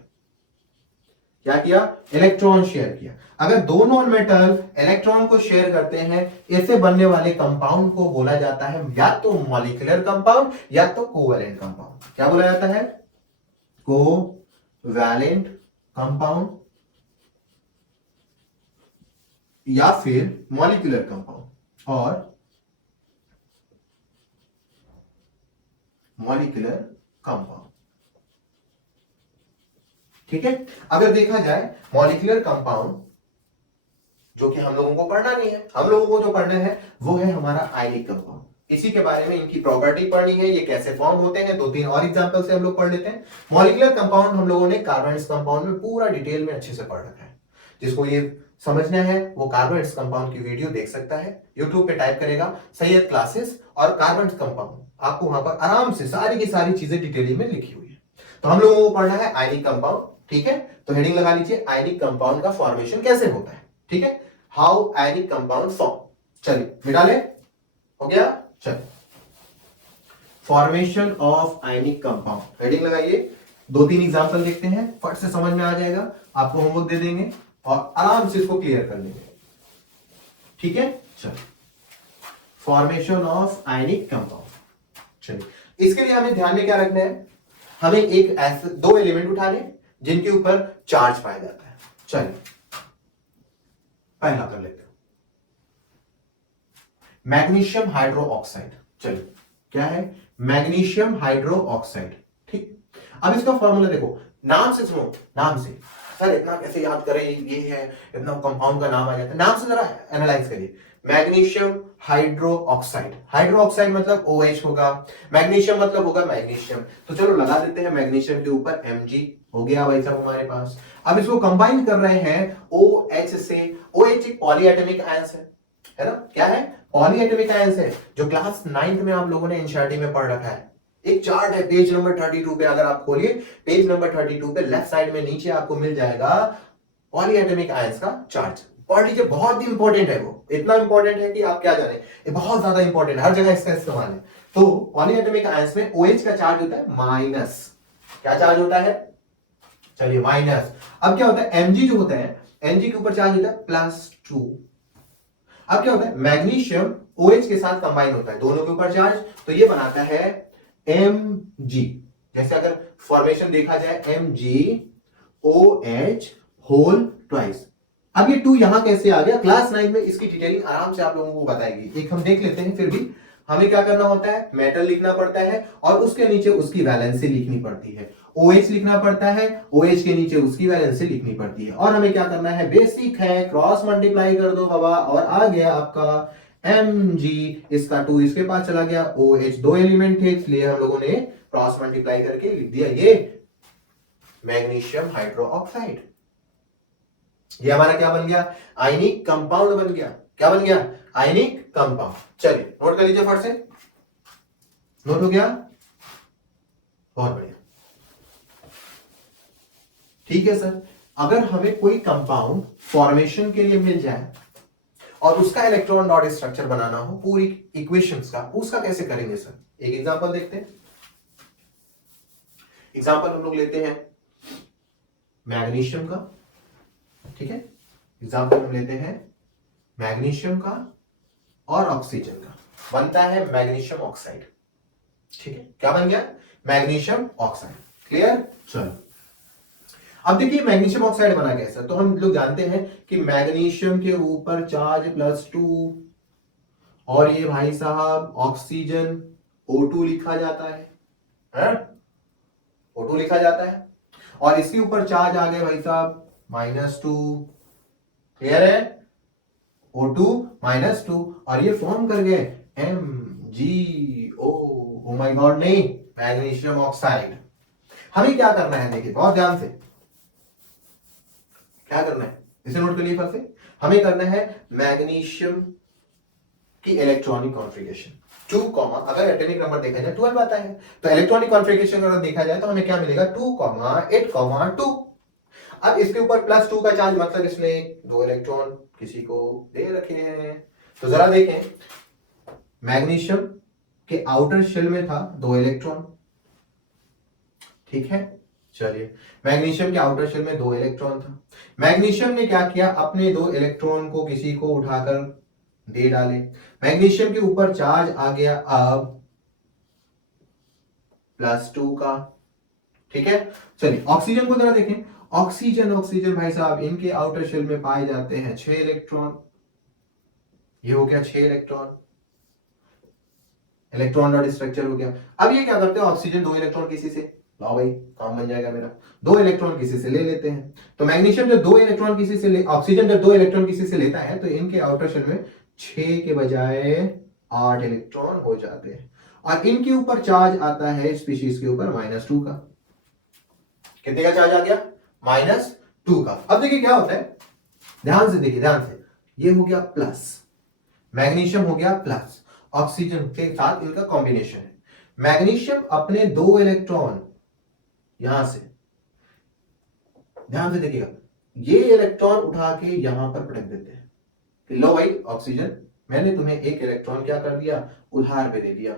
क्या किया, इलेक्ट्रॉन शेयर किया। अगर दो नॉन मेटल इलेक्ट्रॉन को शेयर करते हैं, ऐसे बनने वाले कंपाउंड को बोला जाता है या तो मॉलिक्यूलर कंपाउंड या तो कोवैलेंट कंपाउंड। क्या बोला जाता है, कोवैलेंट कंपाउंड या फिर मॉलिक्यूलर कंपाउंड और मॉलिक्यूलर कंपाउंड, ठीक है। अगर देखा जाए मॉलिक्यूलर कंपाउंड, जो कि हम लोगों को पढ़ना नहीं है, हम लोगों को जो पढ़ना है वो है हमारा आयनिक कंपाउंड। इसी के बारे में, इनकी प्रॉपर्टी पढ़नी है, ये कैसे फॉर्म होते हैं, दो तीन और एग्जांपल से हम लोग पढ़ लेते हैं। मॉलिक्यूलर कंपाउंड हम लोगों ने कार्बन कंपाउंड में पूरा डिटेल में अच्छे से पढ़ रखा है। जिसको ये समझना है वो कार्बन कंपाउंड की वीडियो देख सकता है, यूट्यूब पे टाइप करेगा सैयद क्लासेस और कार्बन कंपाउंड, आपको वहां पर आराम से सारी की सारी चीजें डिटेल में लिखी हुई है। तो हम लोगों को पढ़ना है आयनिक कंपाउंड, ठीक है। तो हेडिंग लगा लीजिए, आयनिक कंपाउंड का फॉर्मेशन कैसे होता है, ठीक है, हाउ आयनिक कंपाउंड फॉर्म। चलिए मिटा ले, हो गया। चलिए, formation of ionic compound, heading लगाइए, दो तीन एग्जांपल देखते हैं, फट से समझ में आ जाएगा, आपको होमवर्क दे देंगे और आराम से इसको क्लियर कर लेंगे, ठीक है। चलिए, फॉर्मेशन ऑफ आयनिक कंपाउंड। चलिए, इसके लिए हमें ध्यान में क्या रखना है, हमें एक ऐसे दो एलिमेंट उठाने जिनके ऊपर चार्ज पाया जाता है। चलिए, पहला कर लेते हैं, मैग्नीशियम हाइड्रो ऑक्साइड। चलिए, क्या है, मैग्नीशियम हाइड्रो ऑक्साइड, ठीक। अब इसका फॉर्मूला देखो, नाम से सुनो, नाम से, सर इतना कैसे याद करें, ये है, इतना कंपाउंड का नाम आ जाता है, नाम से जरा एनालाइज करिए। Magnesium hydro oxide, hydro oxide मतलब OH होगा, मैग्नीशियम मतलब होगा मैग्नीशियम, तो चलो लगा देते हैं मैग्नीशियम के ऊपर Mg, हो गया भाई साहब हमारे पास। अब इसको कंबाइन कर रहे हैं OH से, OH एक पॉलीएटॉमिक आयंस है ना, क्या है, पॉलीएटॉमिक आयंस है, जो क्लास 9th में आप लोगों ने एनसीईआरटी में पढ़ रखा है। एक चार्ट है पेज नंबर 32 पे, अगर आप खोलिए पेज नंबर 32 पे लेफ्ट साइड में नीचे आपको मिल जाएगा पॉलीएटॉमिक आयंस का चार्ट, पढ़ लीजिए, बहुत ही इंपॉर्टेंट है वो, इतना इंपॉर्टेंट है कि आप क्या जाने, ये बहुत ज्यादा इंपॉर्टेंट है, हर जगह इसका इस्तेमाल है। तो पॉलीएटॉमिक आयंस में OH का चार्ज होता है माइनस, क्या चार्ज होता है, चलिए माइनस। अब क्या होता है, Mg जो होता है, Mg के ऊपर चार्ज होता है +2। अब क्या होता है, मैग्नीशियम OH के साथ कंबाइन होता है, दोनों के ऊपर चार्ज, तो ये बनाता है Mg। जैसे अगर फॉर्मेशन देखा जाए MgOH होल ट्वाइस। अब ये 2 यहां कैसे आ गया, क्लास 9 में इसकी डिटेलिंग आराम से आप लोगों को बताएगी, एक हम देख लेते हैं। फिर भी हमें क्या करना होता है, मेटल लिखना पड़ता है और उसके नीचे उसकी वैलेंसी लिखनी पड़ती है, OH लिखना पड़ता है, OH के नीचे उसकी वैलेंसी लिखनी पड़ती है, और हमें क्या करना है, बेसिक है, क्रॉस मल्टीप्लाई कर दो बाबा, और आ गया आपका Mg, इसका 2 इसके पास चला गया, OH दो एलिमेंट थे इसलिए हम लोगों ने क्रॉस मल्टीप्लाई करके लिख दिया ये मैग्नीशियम हाइड्रो ऑक्साइड। ये हमारा क्या बन गया, आयनिक कंपाउंड बन गया, क्या बन गया, आयनिक कंपाउंड। चलिए नोट कर लीजिए फट से, नोट हो गया, बहुत बढ़िया, ठीक है सर। अगर हमें कोई कंपाउंड फॉर्मेशन के लिए मिल जाए और उसका इलेक्ट्रॉन डॉट स्ट्रक्चर बनाना हो पूरी इक्वेशंस का, उसका कैसे करेंगे सर, एक एग्जांपल देखते हैं। एग्जाम्पल हम लोग लेते हैं मैग्नीशियम का, ठीक है, एग्जाम्पल हम लेते हैं मैग्नीशियम का और ऑक्सीजन का, बनता है मैग्नीशियम ऑक्साइड, ठीक है, क्या बन गया, मैग्नीशियम ऑक्साइड, क्लियर। चलो अब देखिए मैग्नीशियम ऑक्साइड बना कैसा, तो हम लोग जानते हैं कि मैग्नीशियम के ऊपर चार्ज +2 और ये भाई साहब ऑक्सीजन O2 लिखा जाता है? O2 लिखा जाता है, और इसके ऊपर चार्ज आ गए भाई साहब -2, क्लियर है, O2 -2, और ये फॉर्म कर गए MgO, ओ माय गॉड, नहीं, मैग्नीशियम ऑक्साइड। हमें क्या करना है, देखिए बहुत ध्यान से, क्या करना है, इसे नोट कर लिए फिर से, हमें करना है मैग्नीशियम की इलेक्ट्रॉनिक कॉन्फ़िगरेशन 2, अगर एटॉमिक नंबर देखा जाए 12 आता है, तो इलेक्ट्रॉनिक कॉन्फ़िगरेशन अगर देखा जाए तो हमें क्या मिलेगा 2, 8, 2। अब इसके ऊपर +2 का चार्ज, मतलब इसने 2 इलेक्ट्रॉन किसी को दे रखे हैं, तो जरा देखें, मैग्नीशियम के आउटर शेल में था 2 इलेक्ट्रॉन, ठीक है, चलिए मैग्नीशियम के आउटर शेल में 2 इलेक्ट्रॉन था, मैग्नीशियम ने क्या किया, अपने 2 इलेक्ट्रॉन को किसी को उठाकर दे डाले, मैग्नीशियम के ऊपर चार्ज आ गया अब +2 का, ठीक है। चलिए ऑक्सीजन को जरा देखें, ऑक्सीजन भाई साहब, इनके आउटर शेल में पाए जाते हैं 6 इलेक्ट्रॉन, ये हो गया 6 इलेक्ट्रॉन, इलेक्ट्रॉन डॉट स्ट्रक्चर हो गया। अब ये क्या करते हैं, ऑक्सीजन 2 इलेक्ट्रॉन किसी से, लाओ भाई काम बन जाएगा मेरा, 2 इलेक्ट्रॉन किसी से ले लेते हैं, तो मैग्नीशियम जब 2 इलेक्ट्रॉन किसी से ऑक्सीजन जब 2 इलेक्ट्रॉन किसी से लेता है तो इनके आउटर शेल में 6 के बजाय 8 इलेक्ट्रॉन हो जाते हैं, और इनके ऊपर चार्ज आता है स्पीशीज के ऊपर -2 का, कितने का चार्ज आ गया, -2 का। अब देखिए क्या होता है, ध्यान से देखिए, ध्यान से, ये हो गया प्लस, मैग्नीशियम हो गया प्लस, ऑक्सीजन के साथ इनका कॉम्बिनेशन है, मैग्नीशियम अपने 2 इलेक्ट्रॉन यहां से, ध्यान से देखिएगा, ये इलेक्ट्रॉन उठा के यहां पर पटक देते हैं, लो भाई ऑक्सीजन, मैंने तुम्हें 1 इलेक्ट्रॉन क्या कर दिया, उधार पे दे दिया,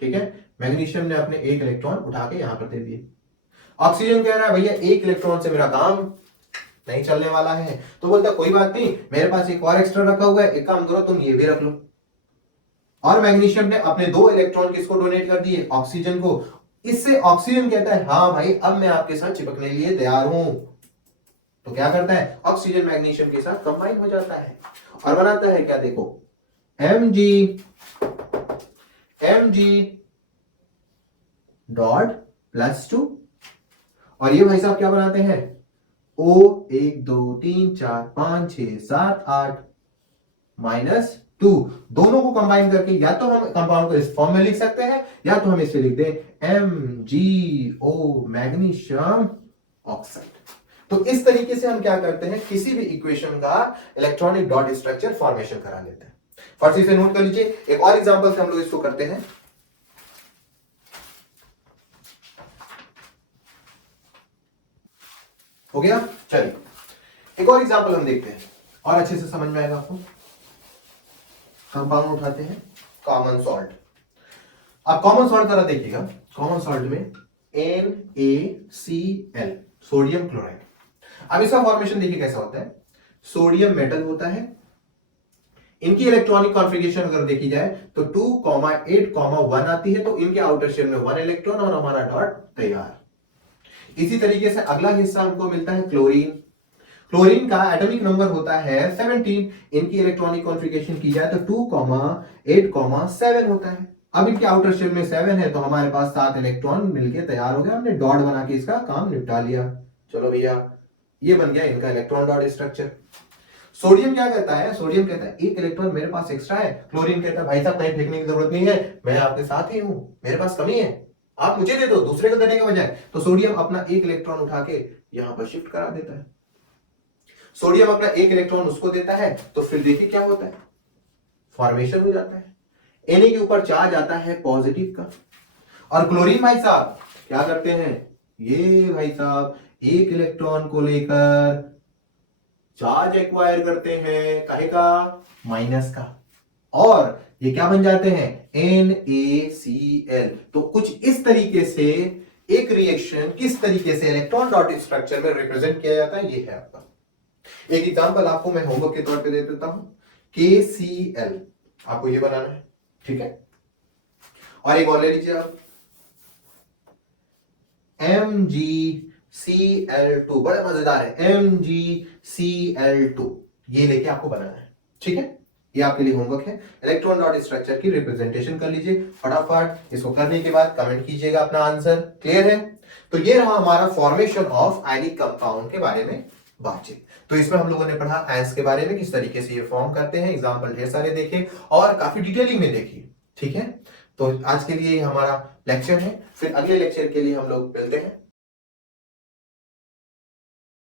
ठीक है, मैग्नीशियम ने अपने 1 इलेक्ट्रॉन उठा के यहां पर दे दिए, ऑक्सीजन कह रहा है भैया 1 इलेक्ट्रॉन से मेरा काम नहीं चलने वाला है, तो बोलता कोई बात नहीं, मेरे पास एक और एक्स्ट्रा रखा हुआ है, एक काम करो तुम ये भी रख लो, और मैग्नीशियम ने अपने 2 इलेक्ट्रॉन किसको डोनेट कर दिए, ऑक्सीजन को, इससे ऑक्सीजन कहता है हाँ भाई अब मैं आपके साथ चिपकने के लिए तैयार हूं, तो क्या करता है, ऑक्सीजन मैग्नीशियम के साथ कंबाइन हो जाता है और बनाता है क्या, देखो Mg डॉट +2, और ये भाई साहब क्या बनाते हैं, O 1 2 3 4 5 6 7 8 -2, दोनों को कंबाइन करके या तो हम कंपाउंड को इस फॉर्म में लिख सकते हैं, या तो हम इसे लिख दें MgO मैग्नीशियम ऑक्साइड। तो इस तरीके से हम क्या करते हैं, किसी भी इक्वेशन का इलेक्ट्रॉनिक डॉट स्ट्रक्चर फॉर्मेशन करा लेते हैं। फर्स्ट इसे नोट कर लीजिए, एक और एग्जांपल से हम लोग इसको करते हैं, हो गया, चलिए एक और एग्जांपल हम देखते हैं और अच्छे से समझ में आएगा आपको। कंपाउंड उठाते हैं कॉमन सॉल्ट, आप कॉमन सॉल्ट जरा देखिएगा, कॉमन सॉल्ट में NaCl सोडियम क्लोराइड। अब इसका फॉर्मेशन देखिए कैसा होता है, सोडियम मेटल होता है, इनकी इलेक्ट्रॉनिक कॉन्फ़िगरेशन अगर देखी जाए तो 2, 8, 1 आती है, तो इनके आउटर शेल में 1 इलेक्ट्रॉन और हमारा डॉट तैयार। इसी तरीके से अगला हिस्सा हमको मिलता है क्लोरीन, क्लोरीन का एटॉमिक नंबर होता है 17, इनकी इलेक्ट्रॉनिक कॉन्फ़िगरेशन की जाए तो 2, 8, 7 होता है। अब इनके आउटर शेल में 7 है, तो हमारे पास 7 इलेक्ट्रॉन मिलके तैयार हो गया, हमने डॉट बना के इसका काम निपटा लिया। चलो भैया ये बन गया इनका इलेक्ट्रॉन डॉट स्ट्रक्चर। सोडियम क्या कहता है, सोडियम कहता है 1 इलेक्ट्रॉन मेरे पास एक्स्ट्रा है, क्लोरीन कहता है भाई साहब कहीं फेंकने की जरूरत नहीं है, मैं आपके साथ ही हूं, मेरे पास कमी है, आप मुझे दे दो दूसरे को देने के बजाय। तो सोडियम अपना 1 इलेक्ट्रॉन उठा के यहां पर शिफ्ट करा देता है, सोडियम अपना 1 इलेक्ट्रॉन उसको देता है, तो फिर देखिए क्या होता है, फॉर्मेशन हो जाता है, Na के ऊपर चार्ज आता है पॉजिटिव का, और क्लोरीन भाई साहब क्या करते हैं, ये भाई साहब 1 इलेक्ट्रॉन को लेकर चार्ज एक्वायर करते हैं, काहे का, माइनस का, और ये क्या बन जाते हैं NaCl। तो कुछ इस तरीके से एक रिएक्शन किस तरीके से इलेक्ट्रॉन डॉट स्ट्रक्चर में रिप्रेजेंट किया जाता है, ये है आपका। एक एग्जांपल आपको मैं होमवर्क के तौर पे दे देता हूं, KCl आपको ये बनाना है, ठीक है। और एक और ले लीजिए आप, MgCl2, बड़ा मजेदार है, MgCl2, ये लेके आपको बनाना है, ठीक है। ये आपके लिए होमवर्क है। इलेक्ट्रॉन डॉट स्ट्रक्चर की रिप्रेजेंटेशन कर लीजिए फटाफट। इसको करने के बाद कमेंट कीजिएगा अपना आंसर। क्लियर है? तो ये रहा हमारा फॉर्मेशन ऑफ आयनिक कंपाउंड के बारे में बातचीत। तो इसमें हम लोगों ने पढ़ा आयंस के बारे में, किस तरीके से ये फॉर्म करते हैं, एग्जांपल ढेर सारे देखे और काफी डिटेलिंग में देखी, ठीक है। तो आज के लिए हमारा लेक्चर है, फिर अगले लेक्चर के लिए हम लोग मिलते हैं।